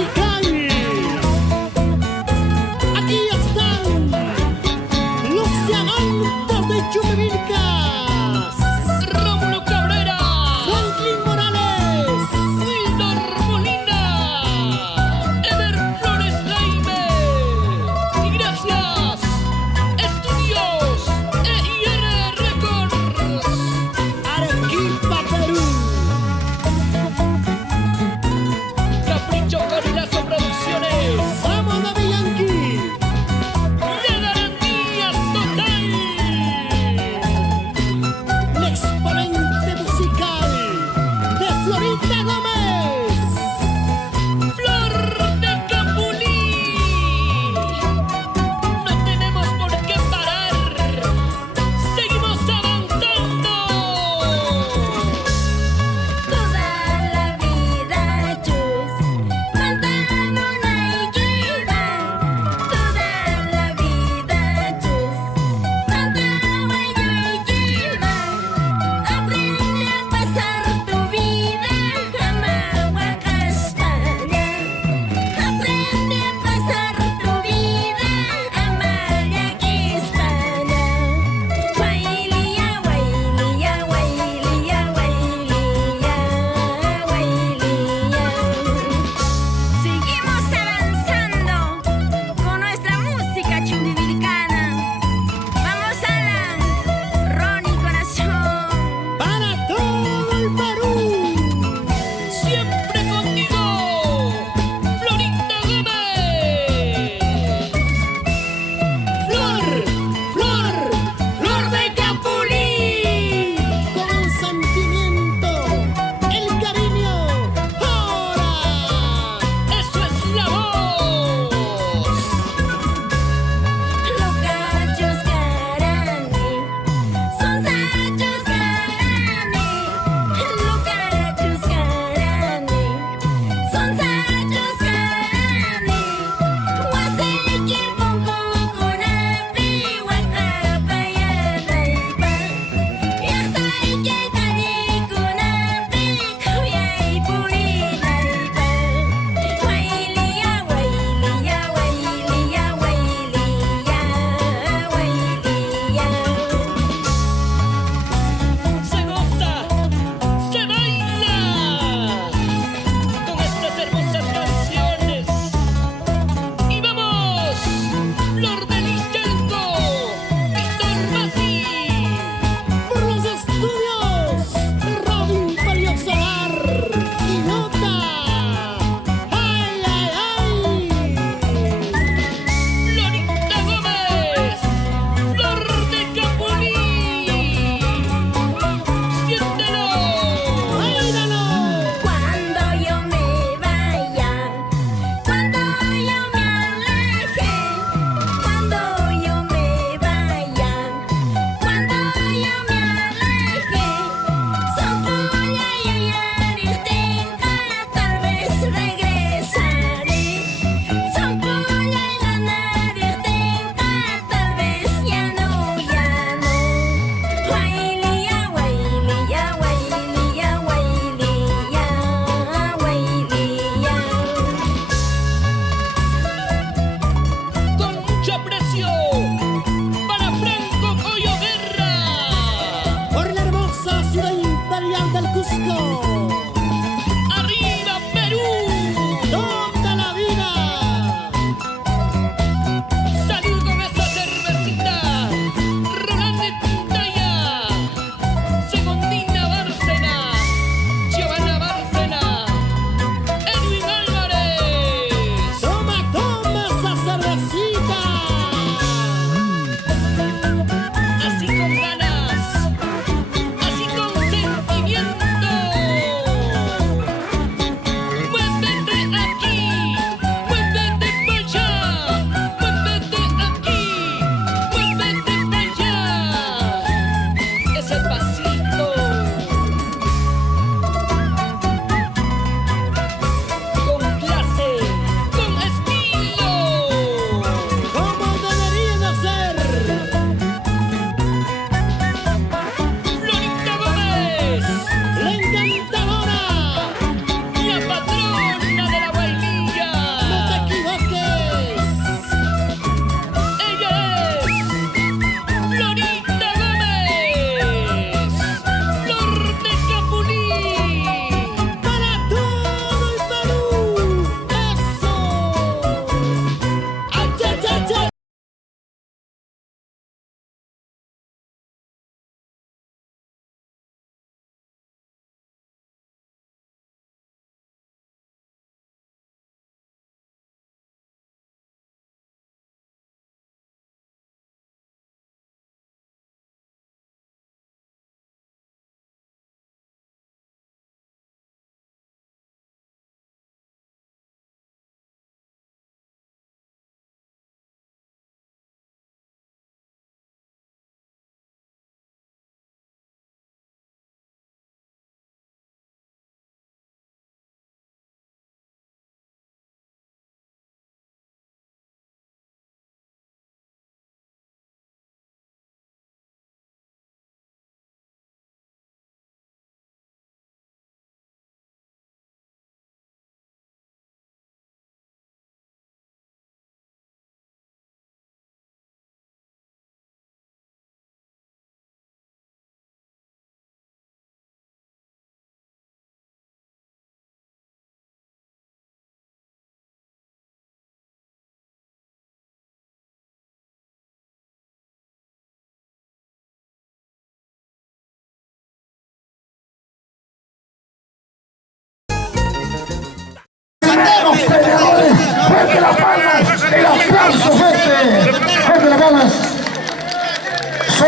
musical. Aquí están los diamantes de Chumilcas. Rómulo Cabrera, Franklin Morales, Wildor Molina, Ever Flores Jaime. Y gracias, Estudios EIR Records. Arequipa, Perú. Capricho Gorilazo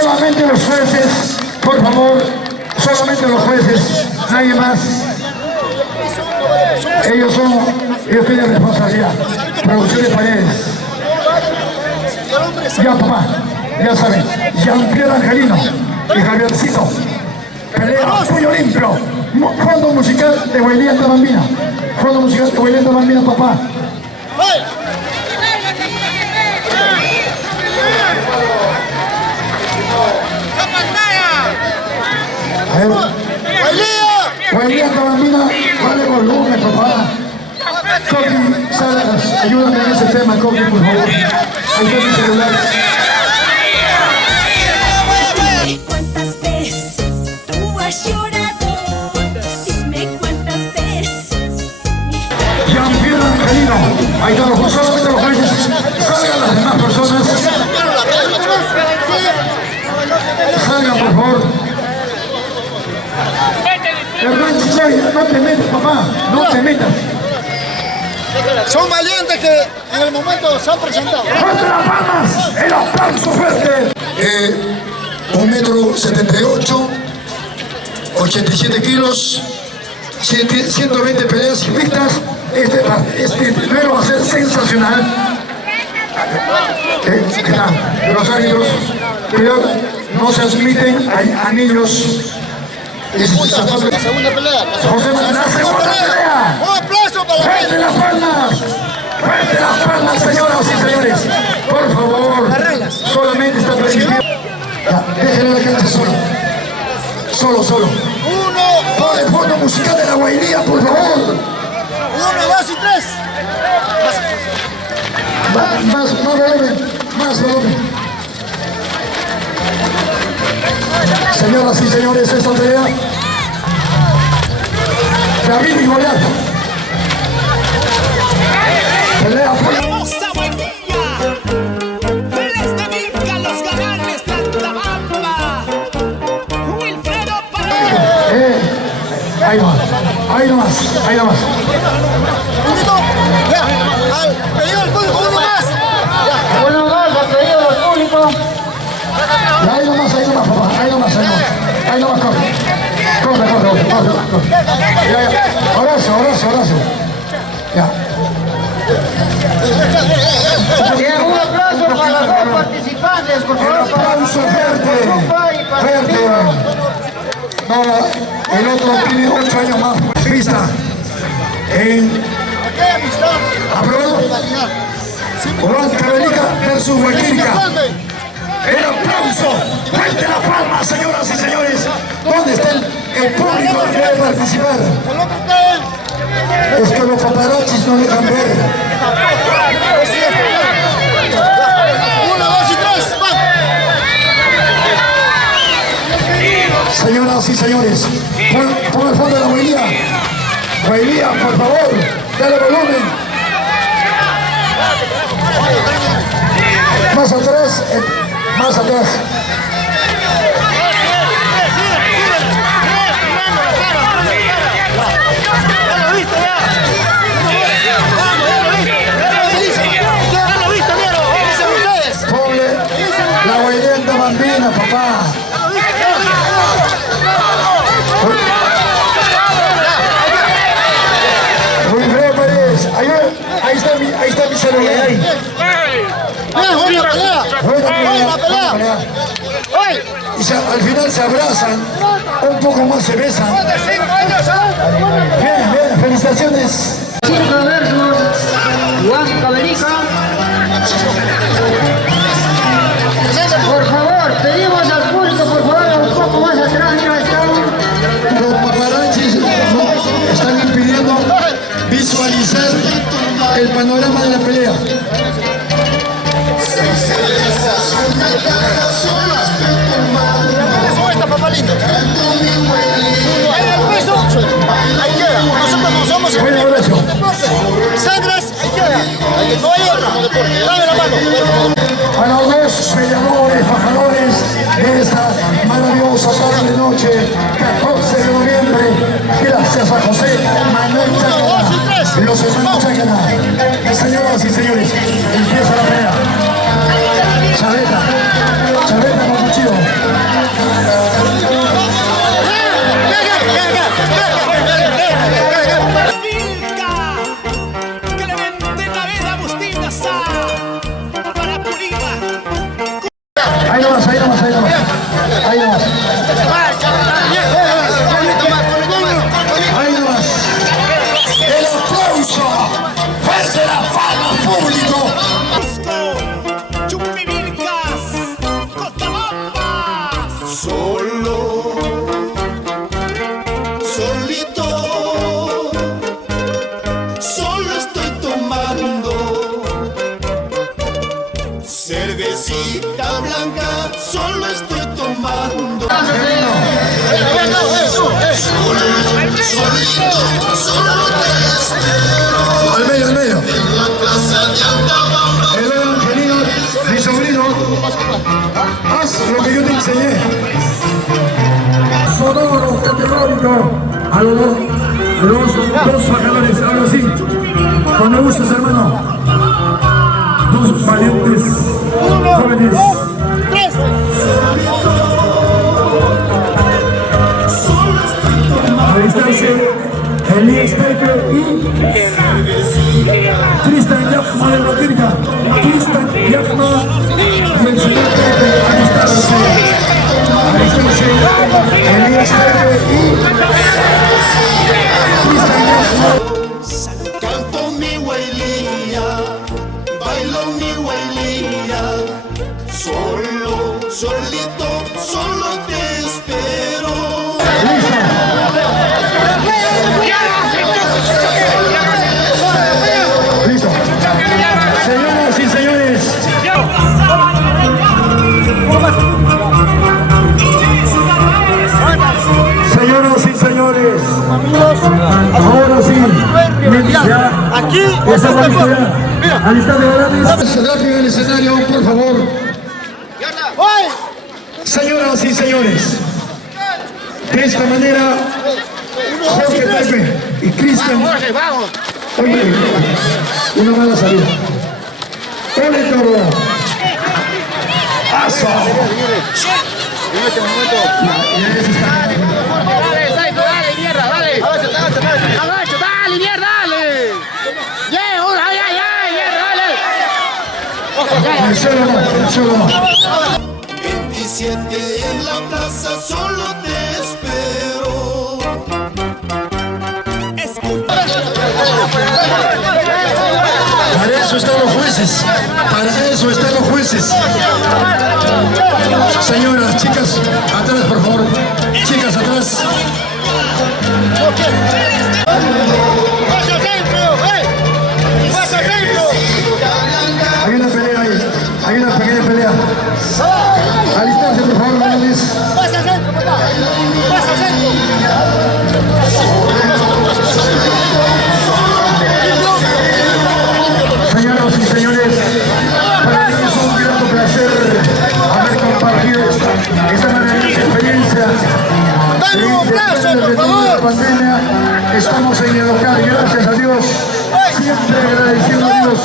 Solamente los jueces, por favor, solamente los jueces, nadie más. Ellos tienen responsabilidad. Producción de Paredes. Ya, papá, ya saben. Jean-Pierre Angelino y Javiercito. Pelea, puño limpio. Fondo musical de Huelienda Bambina. Fondo musical de Huelienda Bambina, papá. A ver. Huelienda Bambina, dale volumen, papá. Coqui, Salas, ayúdame en ese tema, Coqui, por favor. Ahí está mi celular. ¿Cuántas veces tú has llorado? Dime cuántas veces. Jean-Pierre Angelino, ahí está, solamente los jueces, salgan las demás personas. Salgan, por favor. Hernán Chichoy, no te metas, papá, no te metas. Son valientes que en el momento se han presentado. ¡Fuerte las palmas! ¡El aplauso fuerte! 1,78 m, 87 kilos, 120 peleas invictas. Este duelo va a ser sensacional. ¿Qué tal? Los árbitros, cuidado, no se admiten a niños. La segunda pelea. José, la segunda pelea. Un aplauso para ¡Fuerte las palmas! ¡Fuerte las palmas, señoras y señores! Por favor, solamente está permitido. Ya, déjenle la cancha solo. Solo. Por el fondo musical de la Guairía, por favor. 1, 2 y 3. Más volumen. Señoras y señores, esta pelea, David y Goliat. Pelea por la... Hermosa Guainilla. Les dedica los galanes Santa Bamba. Wilfredo Paredes. Ahí nomás. Ya, al pedido del público, uno más. Uno más, ha pedido al público. Ahí nomás, corre. Ya. Horacio. Ya. Bien, un aplauso para los dos participantes, por favor. Un aplauso fuerte. No, el otro tiene 8 años más. Pista. Aprobado. Juan Cabelica versus Huaquirica. El aplauso, fuerte la palma, señoras y señores. ¿Dónde está el público que debe participar? Es que los paparazzis no dejan ver. 1, 2 y 3. Señoras y señores, por el fondo de la Guailía. Guailía, por favor, dale volumen. Más atrás. Ponle la Huelienda Bambina, papá. Wilfredo Paredes, ahí está mi celular. Buena pelea. Y al final se abrazan, un poco más se besan. Bien, felicitaciones. Circo versus Juan Cabelica. Por favor, pedimos al público, por favor, un poco más atrás. Mira, Los paparazzis están impidiendo visualizar el panorama de la pelea. Ahí queda. Nosotros no somos el Buena oración. Sangras, ahí queda. No hay otra. Dame la mano. A los dos peleadores, fajadores de esta maravillosa tarde noche, 14 de noviembre, gracias a José Manuel Chacana, los hermanos Chacana. Señoras y señores, empieza la pelea. Chaveta con cuchillo. Al medio, al medio. El Angelino, mi sobrino, haz lo que yo te enseñé. Sonoro, categórico, a los dos bajadores, ahora sí, cuando gustes, hermano. Dos valientes jóvenes. A distancia, Elías Pepe y Cristian Yakma de la Virga. Cristian Yakma y el señor Pepe a distancia. A distancia, Elías Pepe y Cristian Yakma. Canto mi huelía, bailo mi huelía, solito, solo te espero. Listo. Señoras y señores. Señoras y señores. Ahora sí. Ya. Aquí, Estamos listos ya. Alistado de grandes. Se rápido en el escenario, por favor. Señoras y señores. De esta manera, Jorge Pepe y Cristian. Oye, una mala salida. ¡Ole, toro! ¡Aso! En este momento. Dale, Saito, dale, mierda, dale. Agacho, dale, mierda, dale. Ya, dale. El suelo no, el suelo no. 27 en la plaza, solo te espero. Para eso están los jueces. Para eso están los jueces. Señoras, chicas, atrás, por favor. Chicas, atrás. ¡Pasa al centro! ¡Pasa al centro! Hay una pelea ahí. Hay una pequeña pelea. Alistarse, por favor, Gómez. ¡Pasa al centro, papá! ¡Pasa al centro! Señoras y señores, para mí es un grato placer haber compartido esta maravillosa experiencia. ¡Dale un aplauso, por favor! Pandemia. Estamos en el local, gracias a Dios. Siempre agradeciendo a Dios.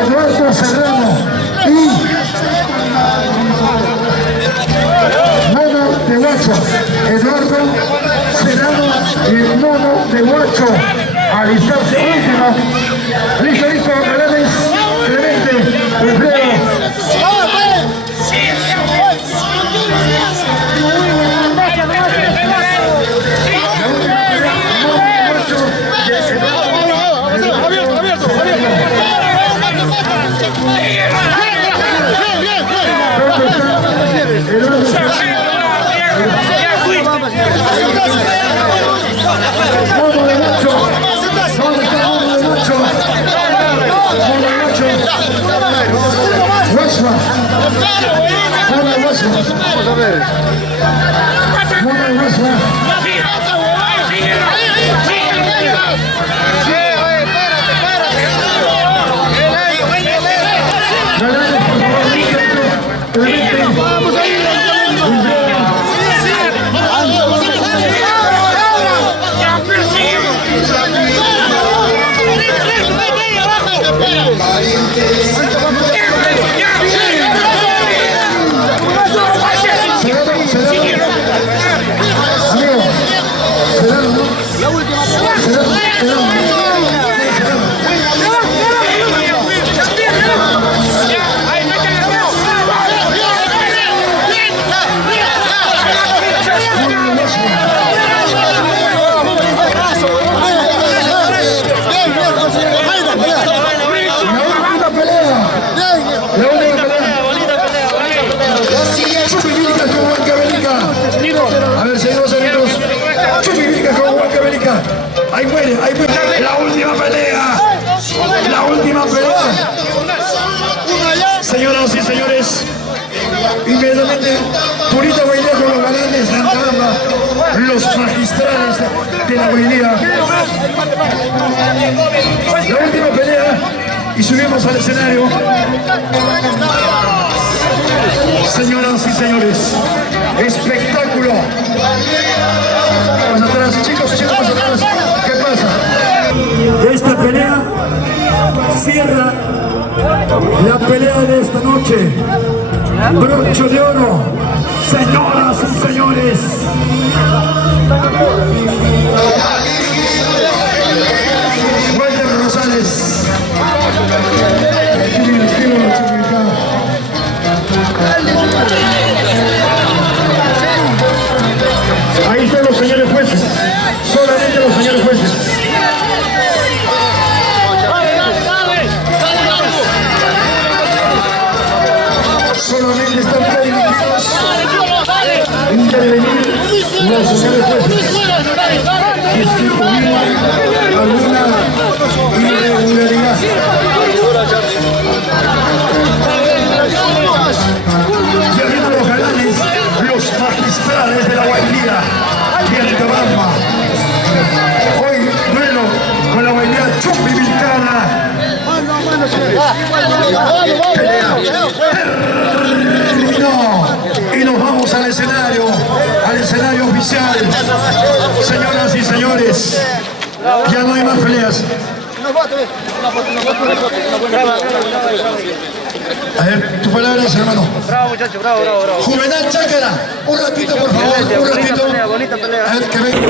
Eduardo Serrano y Mono de Guacho. Eduardo Serrano y el Mono de Guacho. A distancia última. Listo, Reales, Clemente, Alfredo. Vamos a ver. Vamos a ir. A ver, señores amigos, Chupivica con Huancavelica. Ahí muere, ahí muere. La última pelea. La última pelea. Señoras y señores, inmediatamente Purita Guailía con los galanes de Antarama, los magistrales de la Guailía. La última pelea y subimos al escenario. Señoras y señores, espectáculo. Más atrás, chicos, más atrás. ¿Qué pasa? Esta pelea cierra la pelea de esta noche. Broche de oro, señoras y señores. Walter Rosales. Ahí están los señores jueces, solamente los señores jueces. Solamente están permitidos intervenir los señores jueces. Si es que hubiera alguna irregularidad. Ya vienen los galanes, los magistrales de la Guailía y el Antarama. Hoy duelo con la Guailía Chumbivilcana. Pelea terminó y nos vamos al escenario oficial. Señoras y señores, ya no hay más peleas. A ver, tu palabra, hermano. Bravo, muchacho, bravo, bravo, bravo. Juvenal Chácara, un ratito, por favor, un ratito. Bonita pelea. A ver, que venga.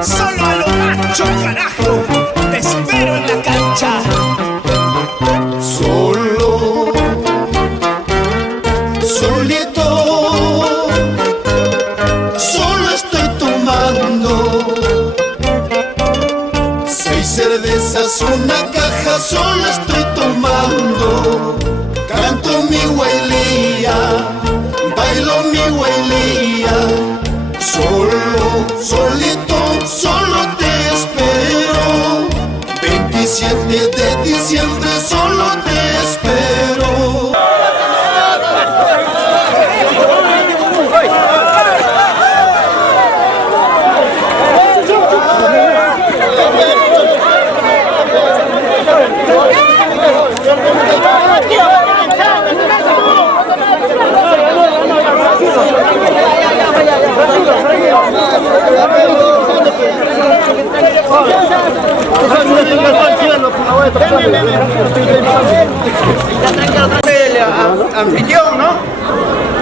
Solo a lo macho, carajo, te espero en la cancha. Solito, solo estoy tomando 6 cervezas, una caja, solo estoy tomando. Canto mi guailía, bailo mi guailía. Solito, solo te espero. 27 de diciembre, solo te espero. El anfitrión, ¿no?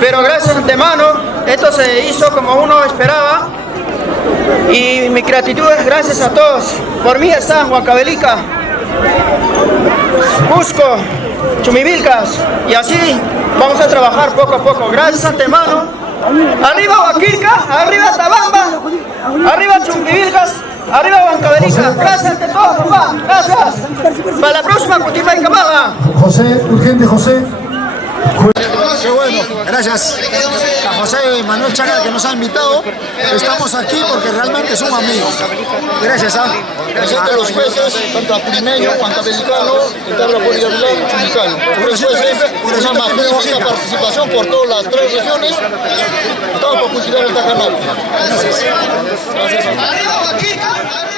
Pero gracias de antemano, esto se hizo como uno esperaba. Y mi gratitud es gracias a todos. Por mí están Huancavelica, Cusco, Chumivilcas, y así vamos a trabajar poco a poco. Gracias de antemano. Arriba Huaquilca, arriba Tabamba, arriba Chumivilcas, arriba Huancavelica. Gracias ante todo, papá. Gracias. Para la próxima, Cutima y Camaga. José, urgente, José. Qué bueno, gracias a José Manuel Chácara que nos ha invitado. Estamos aquí porque realmente es un amigo. Gracias Gracias a los jueces, tanto a Purimeño, Huancavelicano, el Tabla Poliavilar, Chumicano. Los jueces, una magnífica participación por todas las 3 regiones. Estamos por cultivar el Tacanal. Gracias. Gracias.